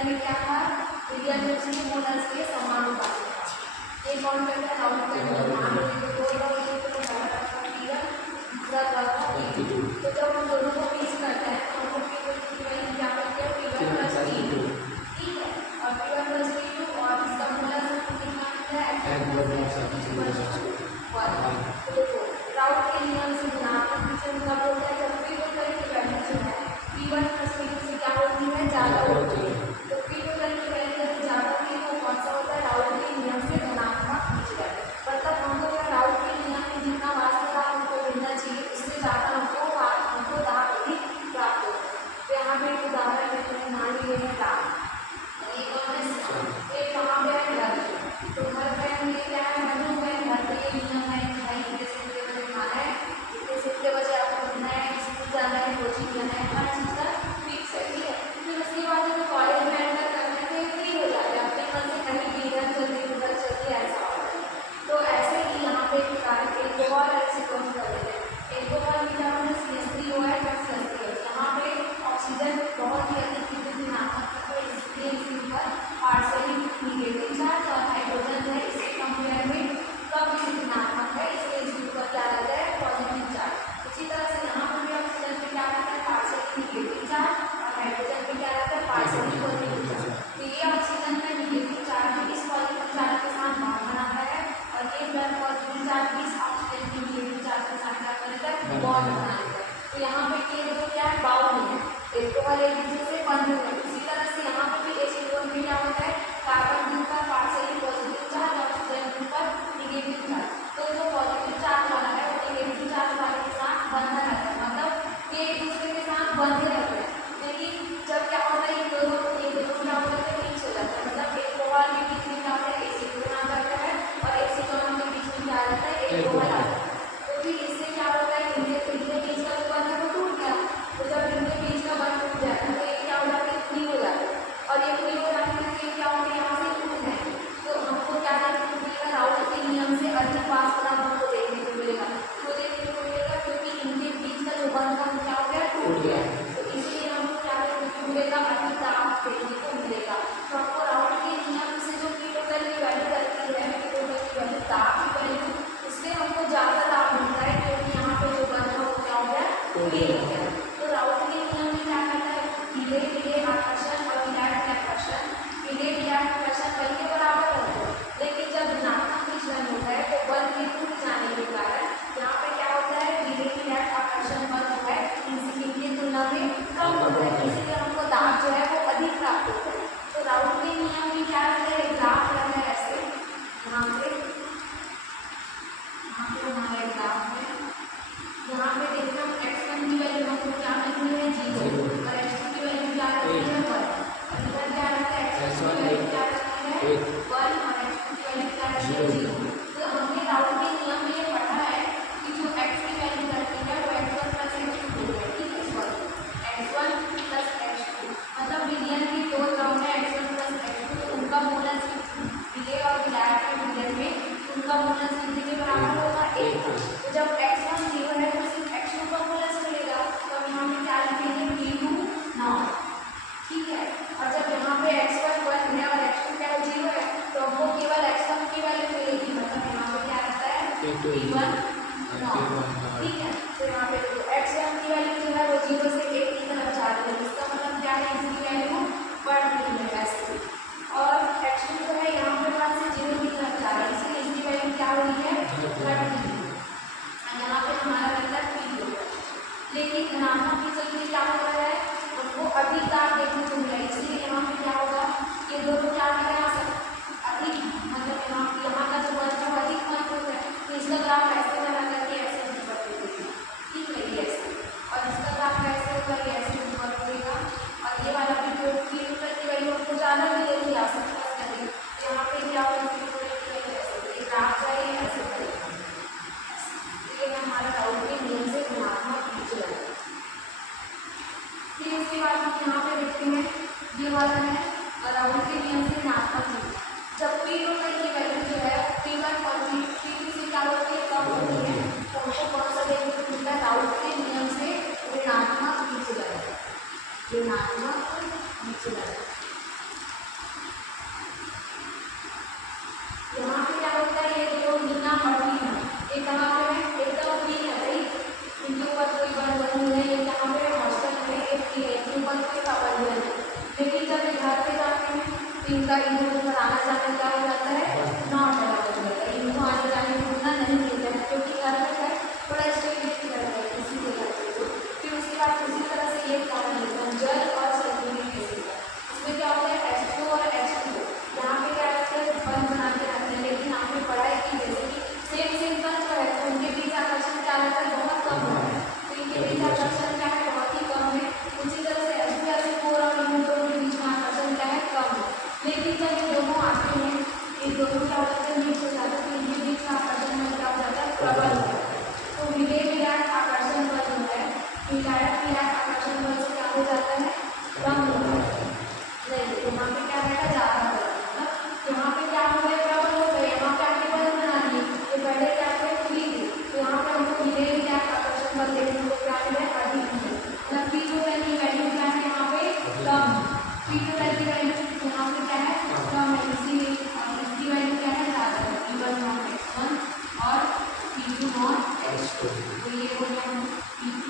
विलियन में क्या था, विलियन में उसके मोलर्स के समानुपाती था। ये कौन करता है, राउट करता है। मान लीजिए दो ड्रॉप तो पहला ड्रॉप था P1, दूसरा ड्रॉप था P2। तो जब हम दोनों को मिक्स करते हैं तो हमको P1 की वैल्यू क्या करते हैं, P1 प्लस P2, ठीक है। और P1 प्लस P2 और इसका मोलर्स कितना है, तो देखो राउट के नियम से धनात्मक विचलन कब होता है, जब P2 की वैल्यू जो है P1 प्लस P2 से क्या होती है, ज़्यादा होती है। तो P2 की वैल्यू जब ज़्यादा होती है तो कौन सा होता है, राउट के नियम से धनात्मक विचलन। मतलब हमको क्या राउट के नियम में जितना वास्तविक दाब हमको मिलना चाहिए उससे ज़्यादा हमको दाब अधिक प्राप्त होता है। तो यहाँ पे एक उदाहरण देते हैं, मान लीजिए दाब, ये कौन है, ये कहाँ पे है, घर। तो घर पे हमने क्या है, बनो है घर पे, ये नियम है भाई इतने से इतने बजे खाना है, इतने से इतने बजे आपको उठना है, स्कूल जाना है, कोचिंग जाना है, हर चीज़ का फिक्स है, ठीक है। फिर उसके बाद जब कॉलेज में एंटर करना है तो ये फ्री हो जाता है, अपने मन से कहीं भी इधर चलते उधर चलते ऐसा होता है। तो ऐसे ही यहाँ पे एक और ऐसे कौन कर देते हैं, एक बार क्या होता है, CH3 है यहाँ पे ऑक्सीजन बहुत ही अधिक धनात्मक है, इसलिए इसके ऊपर पार्शियली निगेटिव चार्ज, और हाइड्रोजन जो है इसके कंपेयर में कम धनात्मक है, इसलिए इसके ऊपर क्या रहता है, पॉजिटिव चार्ज। इसी तरह से यहाँ पर भी ऑक्सीजन पे क्या रहता है, पार्शियली निगेटिव चार्ज, और हाइड्रोजन पे क्या रहता है, पार्शियली पॉजिटिव चार्ज। तो ये ऑक्सीजन का निगेटिव चार्ज इस पॉजिटिव चार्ज के साथ बॉन्ड बनाता है, और ये प्लस पॉजिटिव चार्ज इस ऑक्सीजन के निगेटिव चार्ज के साथ क्या करता है, बॉन्ड बना लेता है। तो यहाँ पे ये दोनों क्या है, बाउंड है, एक दूसरे से बंद है। इसी तरह से यहाँ पे भी H2O में क्या होता है, कार्बन के ऊपर पार्शियली पॉजिटिव चार्ज, ऑक्सीजन के ऊपर निगेटिव चार्ज। तो जो पॉजिटिव चार्ज वाला है वो निगेटिव चार्ज वाले के साथ बंधा रहता है, मतलब ये एक दूसरे के साथ बंधे रहते हैं। लेकिन जब क्या होता है, ये दोनों क्या होता है, मिक्स हो जाता है, मतलब एक कोवाल के बीच में क्या होता है, एसिड बना करता है, और एसीटोन के बीच में क्या रहता है, एक कोवाल आता है। तो फिर इससे क्या होता है, इनके बीच का जो बंध है वो टूट गया। तो जब इनके बीच का बंध टूट जाता है तो ये क्या हो जाता है, फ्री हो जाता है, और ये फ्री हो जाने से ये क्या होता है, यहाँ से टूट जाएंगे। तो हमको क्या देखने को मिलेगा, राउट के नियम से अधिक वास्तव हमको देखने को मिलेगा। तो देखने को मिलेगा क्योंकि इनके बीच का जो बंध था क्या हो गया, टूट गया। तो इसलिए हमको क्या देखने को मिलेगा, अधिक दाब देखने को मिलेगा। तो आपको राउट के नियम से जो P2 की वैल्यू करती है, P2 की वैल्यू दाब की वैल्यू, इससे हमको ज़्यादा दाब मिलता है क्योंकि यहाँ पे जो बंध है वो क्या हो गया, टूट गया। तो राउट के नियम में क्या करता है, धीरे धीरे आकर्षण और विराट आकर्षण, विलेट आकर्षण बल के बराबर होता है। लेकिन जब धनात्मक विचलन होता है तो बल के टूट जाने के कारण यहाँ पे क्या होता है, विलेट आकर्षण बल जो है इनकी तुलना में कम होता है, इसलिए हमको दाब जो है वो अधिक प्राप्त होता है। तो राउट के नियम में क्या रहता है, ग्राफ रहता है ऐसे, यहाँ पे हमारा एक ग्राफ है, यहाँ पे देखना x1 की वैल्यू हमको क्या मिलती है, 0, और x2 की वैल्यू क्या रहती है, 1, और इधर क्या रहता है, x1 की वैल्यू क्या रहती है, 1, और x2 की वैल्यू क्या रहती है, 0। तो हमने राउट के नियम में ये पढ़ा है कि जो x की वैल्यू रहती है वो x1 प्लस x2 है, ठीक है, सॉरी x1 प्लस x2, मतलब विलियन के दो क्रम है x1 प्लस x2, तो उनका मोलर्स विले और विलायक के विलियन में उनका मोलर्स कितने के बराबर होगा, 1। तो जब x1 0 है तो सिर्फ x2 का मोलर्स मिलेगा, तो हम यहाँ पे क्या लिखेंगे, P2 नॉट, ठीक है। और जब यहाँ पे x1 1 है और x2 क्या 0 है तो हमको केवल x1 की वैल्यू मिलेगी, मतलब यहाँ पे क्या रहता है, P1 नॉट, ठीक है। तो यहाँ पे देखो x1 की वैल्यू जो है वो 0 से 1 की तरफ जा रही है, इसका मतलब क्या है, इसकी वैल्यू बढ़ रही है वैसे, और x2 जो है यहाँ पे 1 से 0 की तरफ जा रहा है, इसलिए इसकी वैल्यू क्या हो रही है, घट रही है। यहाँ पे हमारा रहता है P2। लेकिन धनात्मक विचलन में क्या हो रहा है, हमको अधिक दाब देखने को मिला, इसलिए यहाँ पे क्या होगा, ये दोनों क्या है, अधिक, मतलब यहाँ का जो बल है वो अधिक बल होता है, तो इसका ग्राफ ऐसे बना करके ऐसे ऊपर देगा, ठीक है, ये ऐसे, और इसका ग्राफ ऐसे होगा, ये ऐसे ऊपर देगा, और ये वाला भी जो P2 की वैल्यू हमको ज़्यादा मिलेगी, आवश्यकता करेगी, यहाँ पे क्या होगा, ग्राफ जाएगी ऐसे करेगा, हमारा राउट के नियम से धनात्मक विचलन। फिर उसके बाद हम यहाँ पे देखते हैं, ये वाला है राउट के नियम से धनात्मक विचलन। जब P2 की वैल्यू जो है P1 और P2 से क्या होती है, कम होती है, तो हमको कौन सा देखने को मिलता है, राउट के नियम से ऋणात्मक विचलन, ऋणात्मक विचलन। P2 नॉट H2, तो ये हो गया P2,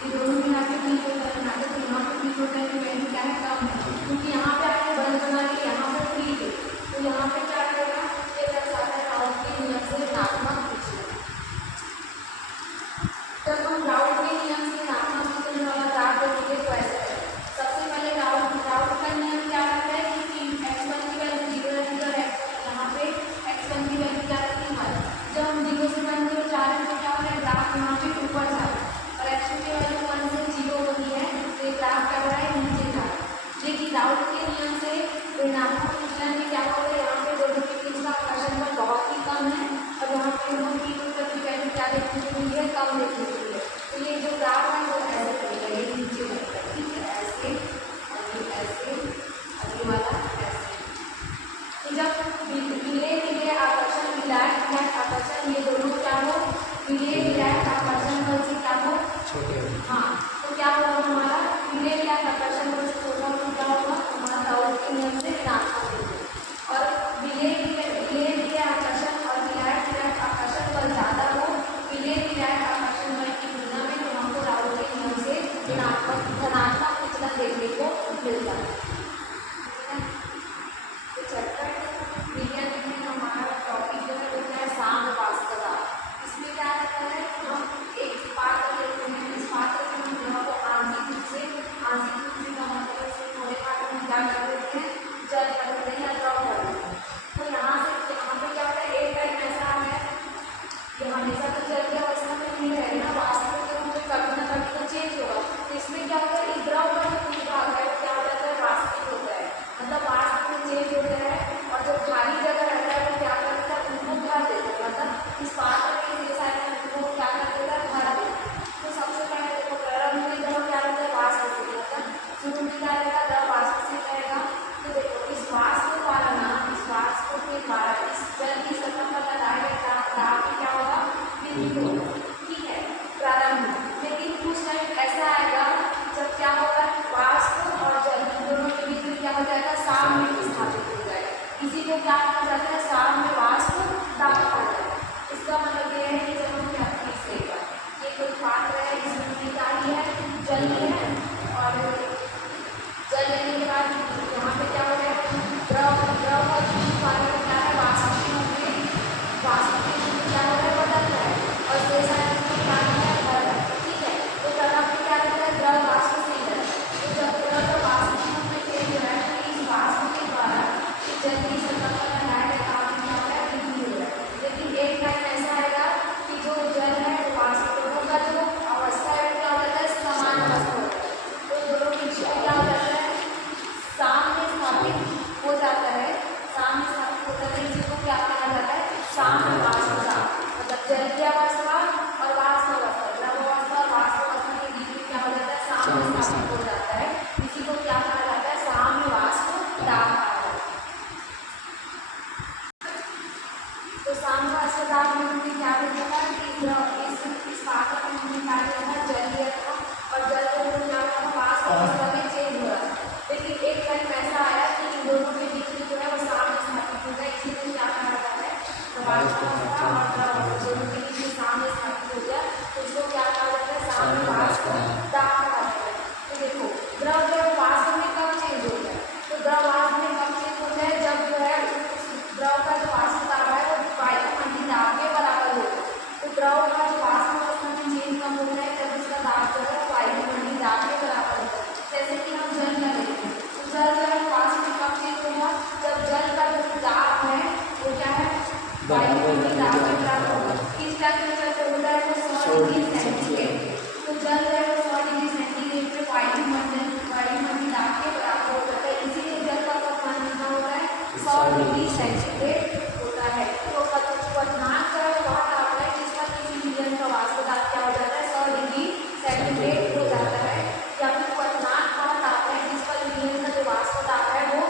ये दोनों मिला के P टोटल बनाते, तो यहाँ पे P टोटल की वैल्यू क्या है, कम है, क्योंकि यहाँ पे आपने बल्ब बना के यहाँ पे फ्री है, तो यहाँ पे क्या करेगा, ये दर्शाता है राउट के नियम से ऋणात्मक विचलन। जब हम राउट के नियम से ऋणात्मक विचलन वाला ग्राफ देखेंगे तो ऐसा है, सबसे पहले राउट का नियम क्या रहता है कि x1 की वैल्यू 0 रहती है और यहाँ पे x1 की वैल्यू क्या रहती है 1। जब हम 0 से 1 की ओर जा रहे हैं तो क्या हो रहा है, ग्राफ यहाँ पे ऊपर जा रहा है, और x2 की वैल्यू 1 से 0 होती है, तो ये ग्राफ क्या हो रहा है, नीचे जा रहा है। लेकिन राउट के नियम से ऋणात्मक विचलन में क्या होगा, यहाँ पे दोनों के बीच का आकर्षण बल बहुत ही कम है, और यहाँ पे हम P टोटल की वैल्यू क्या देखने को मिली है, कम देखने को मिली है। तो ये जो ग्राफ है वो ऐसे बनेगा, ये नीचे बनेगा, ठीक है, ऐसे और ये ऐसे और ये वाला ऐसे। तो जब विलय आकर्षण विलायक आकर्षण ये दोनों क्या हो, विलय आकर्षण बल से क्या हो, छोटे हो, हाँ, तो क्या होगा हमारा विलय आकर्षण बल से छोटा हो, क्या होगा हमारा राउट के नियम से ऋणात्मक होगा, और विलय आकर्षण और विलायक आकर्षण बल ज़्यादा हो, विलय आकर्षण बल की तुलना में, तो हमको राउट के नियम से धनात्मक विचलन देखने को मिलता है। तो चैप्टर विज्ञान में हमारा टॉपिक जो है वो क्या है, सांख्य वास्तवता। इसमें क्या रहता है, हम एक पात्र लेते हैं, इस पात्र में हम ग्रह को आंशिक रूप से का मतलब है थोड़े पात्र में क्या कर देते हैं, जल कर देते हैं या द्रव कर देते हैं। तो यहाँ पे क्या होता है, एक टाइम ऐसा है, ये हमेशा तो जल की अवस्था में नहीं रहेगा, वास्तविक रूप में कभी ना कभी तो चेंज होगा। तो इसमें क्या होता है, द्रव का जो कुछ भाग है वो क्या हो जाता है, वास्तविक होता है, मतलब वास्तव में चेंज होता है, और जो खाली जगह रहता है वो क्या करता है, उनको भर देता है, मतलब इस पात्र के जैसा है उनको क्या कर देता है, भर देता है। तो सबसे पहले देखो प्रारंभ में द्रव क्या रहता है, वाष्प, मतलब शुरू में क्या रहेगा, द्रव वाष्प से रहेगा। तो देखो इस वाष्प द्वारा ना, इस वाष्प के द्वारा इस जल की सतह पर डायरेक्ट दाब क्या होगा, वृद्धि होगा, ठीक है, प्रारंभ में। लेकिन कुछ टाइम ऐसा आएगा जब क्या होगा, वाष्प और जल दोनों के बीच में क्या हो जाएगा, साम्य स्थापित हो जाएगा, इसी को क्या कहा जाता है, साम्य वाष्प दाब कहा जाता है। इसका मतलब ये है कि जब हम क्या सीखेगा, ये कोई पात्र है, इसमें क्या है, जल है, और जल लेने के बाद यहाँ पे क्या हो गया, द्रव का पानी क्या है, वाष्प में क्या हो रहा है, बदल रहा है, और जैसा पानी है भर रहा है, ठीक है। तो तब पे क्या रहता है, द्रव वाष्प से ही रहता है। तो जब द्रव वाष्प में चेंज हो रहा है, तो इस वाष्प के द्वारा जल की सतह पर डायरेक्ट ताप क्या हो रहा है, वृद्धि हो रहा है। लेकिन एक टाइम ऐसा आएगा कि जो जल है वो वाष्प दोनों का जो अवस्था है क्या हो जाता है, समान अवस्था होता है, तो दोनों के बीच में क्या हो जाता है, साम्य स्थापित हो जाता है, साम्य स्थापित होता है, इसी को क्या कहा जाता है, साम्य वाष्पता, मतलब जल की अवस्था और वाष्प अवस्था, द्रव अवस्था और वाष्प अवस्था के बीच में क्या हो जाता है, साम्य स्थापित हो जाता है, इसी को क्या कहा जाता है, साम्य वाष्प दाब कहा जाता है। तो साम्य वाष्प दाब में हमने क्या देखा था कि इस पात्र में हमने क्या किया था, जल लिया था, और जल को क्या था, वाष्प अवस्था में चेंज हो रहा था। लेकिन एक टाइम ऐसा आया कि इन दोनों के बीच में जो है वो साम्य स्थापित हो गया, इसी को क्या कहा जाता है, वाष्प अवस्था और द्रव अवस्था दोनों के बीच में साम्य स्थापित हो गया, तो इसको क्या कहा जाता है, साम्य वाष्प दाब कहा जाता है। तो देखो द्रव जो है वाष्प में कब चेंज हो गया, तो द्रव वाष्प में कब चेंज हो गया, जब जो है द्रव का जो वाष्प दाब है वो वायुमंडलीय दाब के बराबर हो गया। तो द्रव का जो वाष्प अवस्था में चेंज कब हो रहा है, जब उसका दाब जो है वायुमंडलीय दाब के बराबर होता है। जैसे कि हम जल का लेते हैं, तो जल जो है वाष्प में कब चेंज होगा, जब जल का जो दाब है वो क्या है, वायुमंडलीय दाब के बराबर होगा। किस टेम्परेचर पे होता है, वो 100 डिग्री सेंटीग्रेड। तो जल जो है वो 100 डिग्री सेंटीग्रेड पे वायुमंडलीय दाब के बराबर हो जाता है, इसीलिए जल का तापमान कितना होता है, 100 डिग्री सेंटीग्रेड होता है। तो क्वथनांक जो है वह ताप है जिस पर किसी विलयन का वाष्प दाब क्या हो जाता है, 100 डिग्री सेंटीग्रेड हो जाता है, या फिर क्वथनांक वह ताप है जिस पर विलयन का जो वाष्प दाब है वो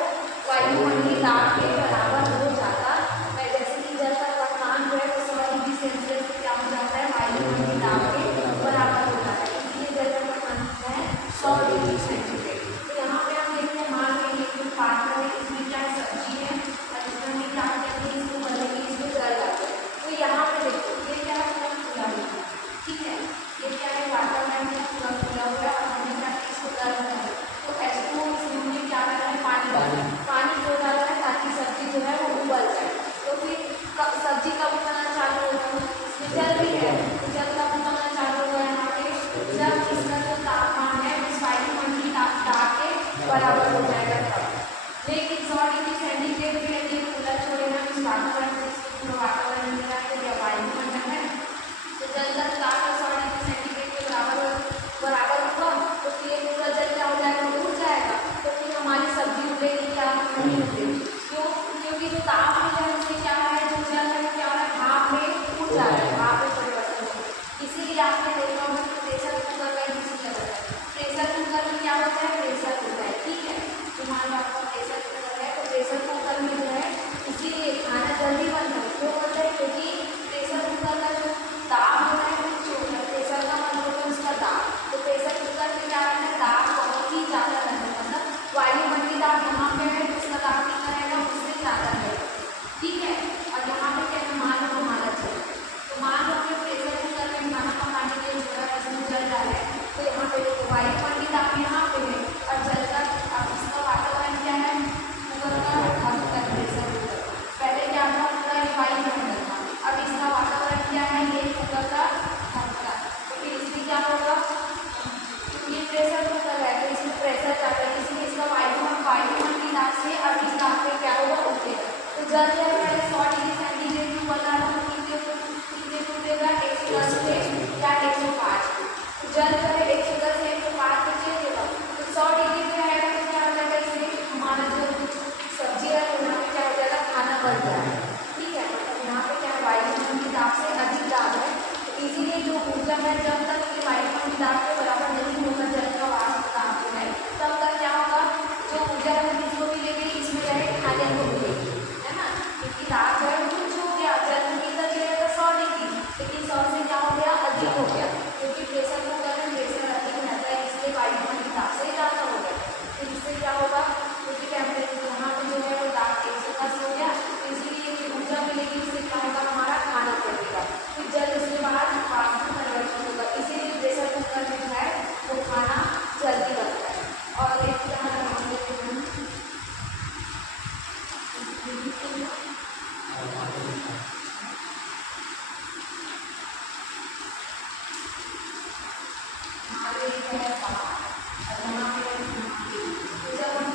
वायुमंडलीय दाब के बराबर हो जाता है। जैसे कि जल का क्वथनांक जो है वो 100 डिग्री सेल्सियस पे क्या हो जाता है, वायुमंडलीय दाब के बराबर होता है, इसलिए जल का क्वथनांक है 100 डिग्री सेंटीग्रेड। तो यहाँ पे हम देखते हैं, मान लीजिए एक पात्र है, इसमें क्या सब्जी है, और इसमें क्या सब्जी कब उगना चालू होगा, इसमें जल भी है, तो जल कब उगना चालू होगा यहाँ पे, जब इसका जो तापमान है उस वायुमंडलीय ताप के बराबर हो जाएगा तब। लेकिन 100 डिग्री सेंटीग्रेड पे यदि कूलर छोड़ेगा इस वातावरण में, पूरा वातावरण मिला है या वायुमंडल है, तो जल का ताप 100 डिग्री सेंटीग्रेड के बराबर होगा, तो फिर पूरा जल क्या हो जाएगा, उड़ जाएगा, तो फिर हमारी सब्जी उगेगी क्या, नहीं उगेगी। क्यों? क्योंकि जो ताप है उससे क्या है, जो जल है क्या है, भाप में उड़ जा रहा है, भाप में परिवर्तन होगा। इसीलिए आपने देखा होगा कि प्रेशर कुकर का यूज किया जाता है। प्रेशर कुकर में क्या होता है, प्रेशर होता है, ठीक है। तो मान लो आपका प्रेशर कुकर है, तो प्रेशर कुकर में जो है इसीलिए खाना जल्दी बनता है। क्यों बनता है, क्योंकि प्रेशर कुकर का जो दाब होता है वो जो होता है, प्रेशर का मतलब होता है उसका दाब। तो प्रेशर कुकर में क्या रहता है, दाब बहुत ही ज़्यादा रहता है, मतलब वायुमंडलीय दाब यहाँ पे है तो उसका दाब कितना रहेगा, उससे ज़्यादा रहेगा, ठीक है। और यहाँ पे क्या है, मान लो हमारा जल, तो मान लो कि प्रेशर कुकर में खाना पकाने के लिए जो है इसमें जल डाला है, तो यहाँ पे देखो वायुमंडलीय दाब यहाँ पे है और जल का अब इसका वातावरण क्या है, कुकर का ढक्कन, प्रेशर कुकर पहले क्या था, पूरा ये वायुमंडल था, अब इसका वातावरण क्या है, ये कुकर का ढक्कन। तो फिर इसमें क्या होगा, ये प्रेशर कुकर है तो इसमें प्रेशर जाता है, इसलिए इसका वायुमंडलीय दाब से अब इस दाब पे क्या होगा, उठेगा। तो जल जब मैंने 100 डिग्री सेंटीग्रेड में बता रहा हूँ कितने उठेगा, 110 से या 105। तो जल जो है 110 से 105 पे चलेगा, तो 100 डिग्री पे आएगा तो क्या हो जाएगा, इसमें हमारा जो सब्जी है यहाँ पे क्या हो जाएगा, खाना बन जाएगा, ठीक है। मतलब यहाँ पे क्या है, वायुमंडलीय दाब से अधिक दाब है, तो इसीलिए जो ऊर्जा है जब तक ये वायुमंडलीय दाब के बराबर नहीं होगा, जल का वाष्प दाब जो है, तब तक क्या होगा, जो ऊर्जा है किसको मिलेगी, इसमें जाएगी, खाने को मिलेगी, है ना। क्योंकि दाब है कुछ हो गया, जल कितना चलेगा 100 डिग्री, लेकिन 100 से क्या हो गया, अधिक हो गया, क्योंकि प्रेशर कुकर में प्रेशर अधिक रहता है, इसलिए वायुमंडलीय दाब से ज़्यादा हो गया। तो इससे क्या होगा, क्योंकि टेम्परेचर यहाँ पे जो है वो दाब 110 हो गया, तो इसीलिए जो ऊर्जा मिलेगी उससे क्या होगा, हमारा खाना पकेगा, फिर जल उसके बाद वाष्प में परिवर्तन होगा, इसीलिए प्रेशर कुकर में जो है वो खाना जल्दी बनता है। और एक उदाहरण हम लेते हैं, हमारे है पहाड़, और यहाँ पे तो जब हम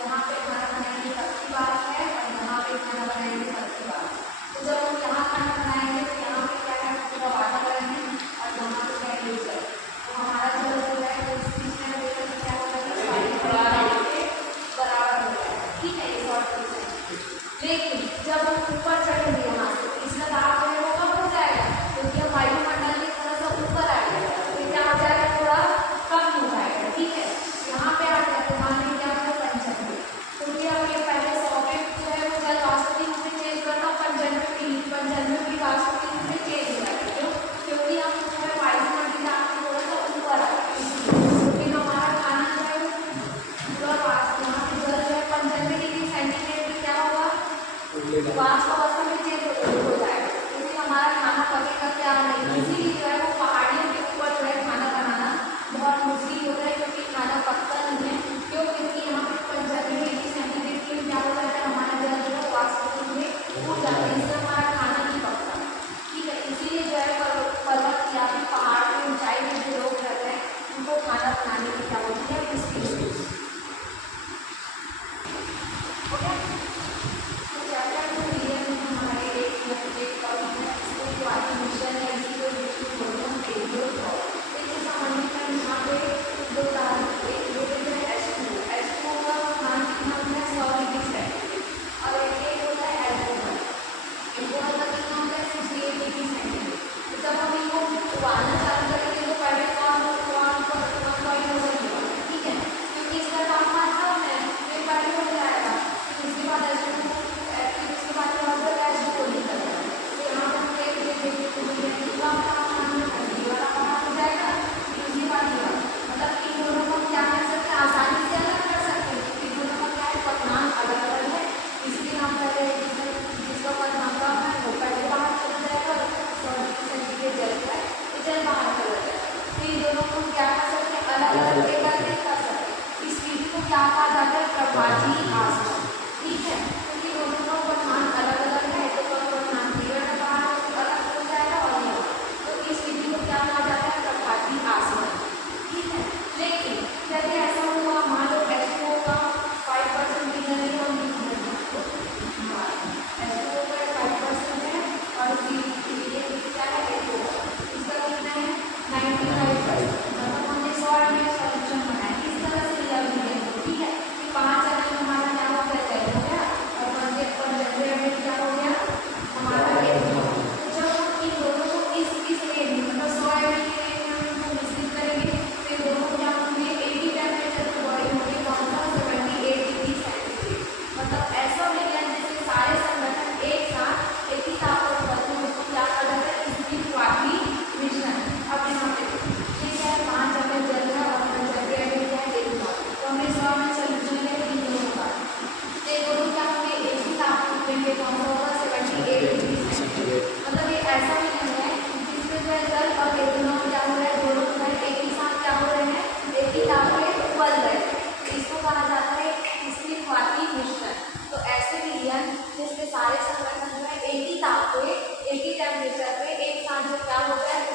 यहाँ पे खाना बनाएंगे तब की बात है, और यहाँ पे खाना बनाएंगे तब की बात है। तो जब हम यहाँ खाना बनाएंगे तो यहाँ पे क्या है, पूरा वातावरण है, और यहाँ पे क्या है, जल, तो हमारा जल जो है वो इस बीच में लेकर क्या होगा, बराबर हो जाएगा, ठीक है, ये शॉर्ट है। लेकिन जब हम ऊपर चढ़ेंगे यहाँ से, तो इसका दाब जो है वो कम हो जाएगा, क्योंकि हम वायुमंडल के थोड़ा सा ऊपर आएगा, तो क्या हो जाएगा, थोड़ा कम हो जाएगा, ठीक है। यहाँ पे आ जाए तो मान लीजिए क्या होगा, 95, क्योंकि अब ये पहले 100 पे जो है वो जल वाष्पीय रूप में चेंज करता, 95 भी वाष्पीय रूप में चेंज हो जाएगा। क्यों? क्योंकि हम जो है वायुमंडलीय दाब से थोड़ा सा ऊपर आ गए, क्योंकि हमारा खाना जो है पूरा वाष्प, यहाँ पे जल जो है 95 डिग्री सेंटीग्रेड पे क्या होगा, वाष्प अवस्था में चेंज हो जाएगा, क्योंकि हमारा खाना पकेगा क्या नहीं। इसीलिए जो है वो पहाड़ियों के ऊपर जो है खाना बनाना बहुत मुश्किल होता है, क्योंकि खाना पकता नहीं है। क्यों? क्योंकि यहाँ पे 95 डिग्री सेंटीग्रेड पे क्या हो जाता है, हमारा जल जो है वाष्प में उड़ जाता है, इससे हमारा खाना नहीं पकता, ठीक है। इसीलिए जो है पर्वत या फिर पहाड़ की ऊंचाई में जो लोग रहते हैं उनको खाना बनाने की क्या होती है, मुश्किल होती है। ओके, तो चैप्टर 2 हमारे एक मिशन है, इसी को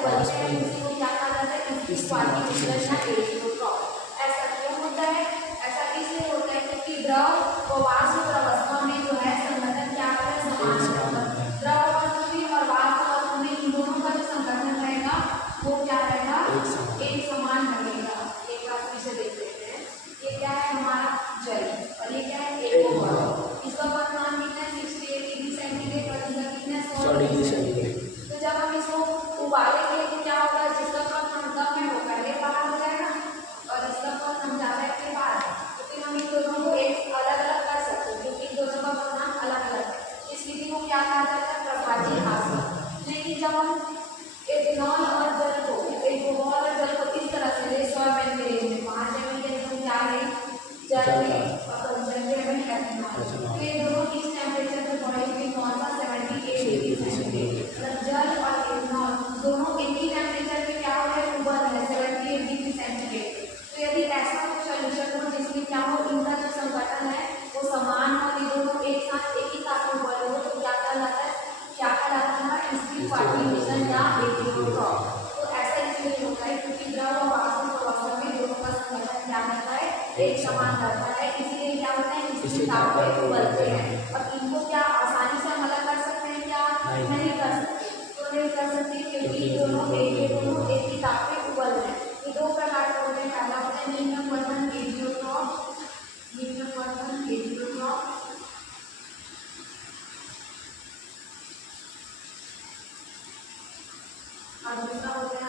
उबलते हैं इसी को क्या कहा जाता है, स्थिर क्वाटी मिश्रण या एजियोट्रॉप। ऐसा क्यों होता है? ऐसा इसलिए होता है क्योंकि द्रव व वाष्प अवस्था में जो है संघटन क्या होता है, समान होता है। द्रव अवस्था में और वाष्प अवस्था में इन दोनों का जो संघटन रहेगा वो क्या रहेगा, एक समान रहेगा। एक बार फिर से देख लेते हैं। ये क्या है हमारा जल और ये क्या है एल्कोहल। इसका तापमान कितना है 68 डिग्री सेंटीग्रेड और इसका कितना है 100 डिग्री सेंटीग्रेड। तो जब हम इसको उबालेंगे तो क्या होगा, जिसका तापमान कम है वो पहले बाहर हो जाएगा और इसका तापमान ज्यादा है के बाद। तो फिर हम इन दोनों को एक अलग अलग कर सकते हैं क्योंकि इन दोनों का तापमान अलग अलग है। इस विधि को क्या कहा जाता है, प्रभाजी ह्रास। लेकिन जब हम एथेनॉल और जल को, एल्कोहल और जल को इस तरह से ले 100 ml के रेंज में 5 ml के रेंज में क्या है जल में और कंसंट्रेट में एथेनॉल, तो ये दोनों किस टेम्परेचर पे बढ़ेंगे, कौन सा 78 डिग्री सेंटीग्रेड। मतलब जल और एथेनॉल दोनों एक ही टेम्परेचर पे क्या हो रहे हैं, उबल रहे हैं 78 डिग्री सेंटीग्रेड। तो यदि ऐसा कुछ सॉल्यूशन हो जिसमें क्या हो, इनका जो संघटन है वो समान हो, ये दोनों एक साथ एक ही ताप में उबल हो, तो क्या कहलाता है, क्या कहलाता है, स्थिर क्वाटी मिश्रण या एजियोट्रॉप। तो ऐसा इसलिए होता है क्योंकि द्रव और वाष्प अवस्था में दोनों का संघटन क्या रहता है, एक समान रहता है। इसीलिए क्या होता है, स्थिर ताप पे उबलते हैं। और इनको क्या आसानी से हम अलग कर सकते हैं क्या, नहीं कर सकते। तो नहीं कर सकते क्योंकि दोनों एक ही ताप पे उबल रहे हैं। ये दो प्रकार के होते हैं, पहला होता है निम्न क्वथन एजियोट्रॉप, निम्न क्वथन एजियोट्रॉप और दूसरा होता है